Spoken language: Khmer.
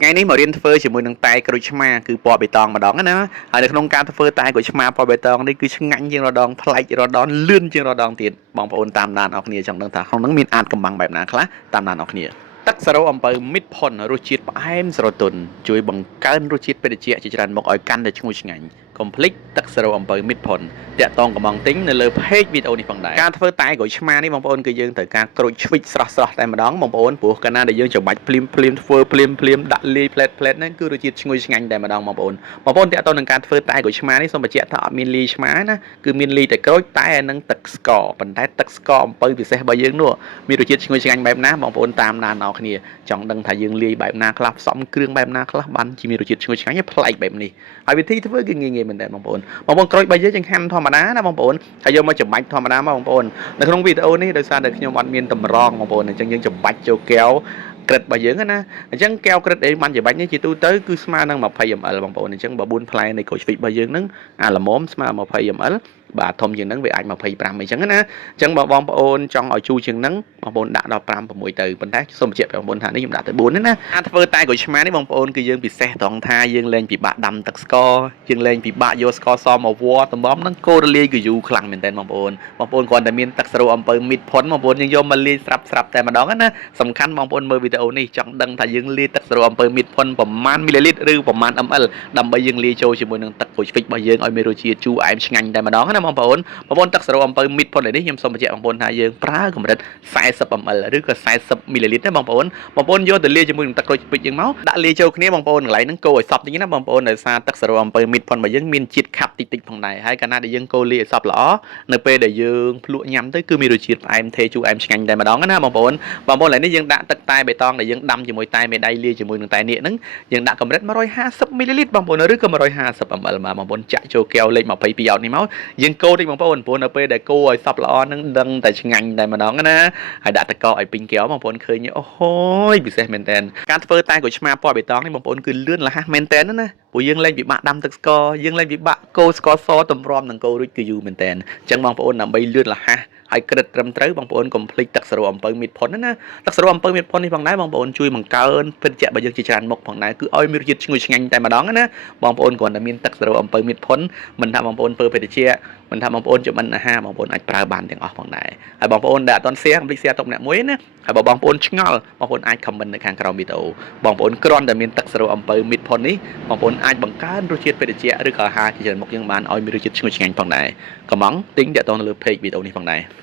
ថ្ងៃនេះមករៀនធ្វើជាមួយនឹងតែក្រូចឆ្មាគឺពណ៌បៃតងម្ដងណាហើយនៅក្នុងការធ្វើតែក្រូចឆ្មាពណ៌បៃតងនេះគឺឆ្ងាញ់ជាងរដងប្លែករដងលឿនជាងរដងទៀតបងប្អូនតាមដានអរគ្នាចង់ដឹងថាក្នុងនោះមានអាចកំបាំងបែបណាខ្លះតាមដានអរគ្នាទឹកសារ៉ូអំពៅមីតផុនរសជាតិផ្អែមស្រទន់ជួយបង្កើនរសជាតិពេទ្យជាច្រើនមុខឲ្យកាន់តែឈ្ងុយឆ្ងាញ់កុំភ្លេចទឹកសារ៉ូអំពៅមីតផុនតាក់តងកំងទិញនៅលើ page វីដេអូនេះផងដែរការធ្វើតែក្រូចឆ្មានេះបងប្អូនគឺយើងត្រូវការក្រូចឆ្វិចស្រស់ៗតែម្ដងបងប្អូនព្រោះកាលណាដែលយើងច្របាច់ភ្លាមធ្វើភ្លាមដាក់លាយផ្លែតហ្នឹងគឺរសជាតិឈ្ងុយឆ្ងាញ់តែម្ដងបងប្អូនតាក់តងនឹងការធ្វើតែក្រូចឆ្មានេះសូមបញ្ជាក់ថាអត់មានលាយឆ្មាណាគឺមានលាយតែក្រូចតែនឹងទឹកស្ករប៉ុន្តែទឹកស្ករអំពៅពិសេសរបស់យើងនោះមានរសជាតិឈ្ងុយឆ្ងាញ់បែបណាបងប្អូនតាមដានអរគ្នាចង់ដឹងថាយើងលាយបែបណាខ្លះផ្សំគ្រឿងបែបណាខ្លះបានជាមានរសជាតិឈ្ងុយឆ្ងាញ់ប្លែកបែបនេះហើយវិធីធ្វើគឺងាយមែនតើបងប្អូនក្រូចរបស់យើងហាន់ធម្មតាណាបងប្អូនហើយយកមកច្របាច់ធម្មតាមកបងប្អូននៅក្នុងវីដេអូនេះដោយសារតែខ្ញុំអត់មានតម្រងបងប្អូនអញ្ចឹងយើងច្របាច់ចូលកែវក្រិតរបស់យើងណាអញ្ចឹងកែវក្រិតអីបានច្របាច់នេះជាទូទៅគឺស្មើនឹង20 ml បងប្អូនអញ្ចឹងបើ4ផ្លែនៃក្រូចឆ្វិចរបស់យើងហ្នឹងអាល្មមស្មើ20 ml បាទធំជាងហ្នឹងវាអាច25អញ្ចឹងណាអញ្ចឹងបើបងប្អូនចង់ឲ្យជូរជាងហ្នឹងបងប្អូនដាក់ដល់5 6ទៅប៉ុន្តែសូមបញ្ជាក់បងប្អូនថានេះខ្ញុំដាក់ទៅ4ទេណាការធ្វើតែក្រូចឆ្មានេះបងប្អូនគឺយើងពិសេសត្រង់ថាយើងលែងពិបាកដាំទឹកស្ករយើងលែងពិបាកយកស្ករសមកវល់តំបំហ្នឹងកូររលាយគឺយូរខ្លាំងមែនតើបងប្អូនគ្រាន់តែមានទឹកសារ៉ូអំពៅមីតផុនបងប្អូនយើងយកមកលាយស្រាប់តែម្ដងណាសំខាន់បងប្អូនមើលវីដេអូនេះចង់ដឹងថាយើងលាយទឹកសារ៉ូអំពៅមីតផុនប្រមាណមីលីលីត្រឬប្រមាណ ml ដើម្បីយើងលាយចូលជាមួយនឹងទឹកក្រូចឆ្វិចរបស់យើងឲ្យមានរសជាតិជូរអែមឆ្ងាញ់តែម្ដងណាបងប្អូនទឹកសារ៉ូអំពៅមីតផុននេះខ្ញុំសូមបញ្ជាក់បងប្អូនថាយើងប្រើកម្រិត40 ml ឬក៏40 មីលីលីត្រណាបងប្អូនយកទៅលាយជាមួយនឹងទឹកក្រូចឆ្វិចយើងមកដាក់លាយចូលគ្នាបងប្អូនកន្លែងហ្នឹងកូរឲ្យសព្វតិចណាបងប្អូនដោយសារទឹកសារ៉ូអំពៅមីតផុនរបស់យើងមានជាតិខាប់តិចផងដែរហើយកាលណាដែលយើងកូរលាយឲ្យសព្វល្អនៅពេលដែលយើងភ្លក់ញ៉ាំទៅគឺមានរសជាតិផ្អែមថេជូរអែមឆ្ងាញ់តែម្ដងណាបងប្អូនឥឡូវនេះយើងដាក់ទឹកតែបៃតងដែលយើងដាំជាមួយតែមេដៃលាយជាមួយនឹងតែនៀកហ្នឹងយើងដាក់កម្រិត150មីលីលីត្របងប្អូនឬក៏150 ml មកបងប្អូនចាក់ចូលកែវលេខ22អោតនេះមកយើងកូរតិចបងប្អូនព្រោះនៅពេលដែលកូរឲ្យសព្វល្អហ្នឹងដឹងតែឆ្ងាញ់តែម្ដងណាហើយដាក់ទឹកកកឲ្យពេញកែវបងប្អូនឃើញអូហូយពិសេសមែនតើការធ្វើតែក្រូចឆ្មាពណ៌បៃតងនេះបងប្អូនគឺលឿនរហ័សមែនតើណាព្រោះយើងលែងពិបាកដាំទឹកស្ករយើងលែងពិបាកកូរស្ករសតម្រាំនឹងកូររួចគឺយូរមែនតើអញ្ចឹងបងប្អូនដើម្បីលឿនរហ័សហើយក្រិតត្រឹមត្រូវបងប្អូនកុំភ្លេចទឹកសារ៉ូអំពៅមីតផុនណាទឹកសារ៉ូអំពៅមីតផុននេះផងដែរបងប្អូនជួយបង្កើនពេទ្យរបស់យើងជាច្រើនមុខផងដែរគឺឲ្យមានរសជាតិឈ្ងុយឆ្ងាញ់តែម្ដងណាបងប្អូនគ្រាន់តែមានទឹកសារ៉ូអំពៅមីតផុនមិនថាបងប្អូនធ្វើពេទ្យមិនថាបងប្អូនចម្អិនអាហារបងប្អូនអាចប្រើបានទាំងអស់ផងដែរហើយបងប្អូនដែលអត់ទាន់ share កុំភ្លេច share ទុកម្នាក់មួយណាហើយបើបងប្អូនឆ្ងល់បងប្អូនអាច comment នៅខាងក្រោមវីដេអូបងប្អូនគ្រាន់តែមានទឹកសារ៉ូអំពៅមីតផុននេះបងប្អូនអាចបង្កើនរសជាតិពេទ្យឬក៏អាហារជាច្រើនមុខយើងបានឲ្យមានរសជាតិឈ្ងុយឆ្ងាញ់ផងដែរកំងទិញតាក់ទងនៅលើ page វីដេអូនេះផងដែរ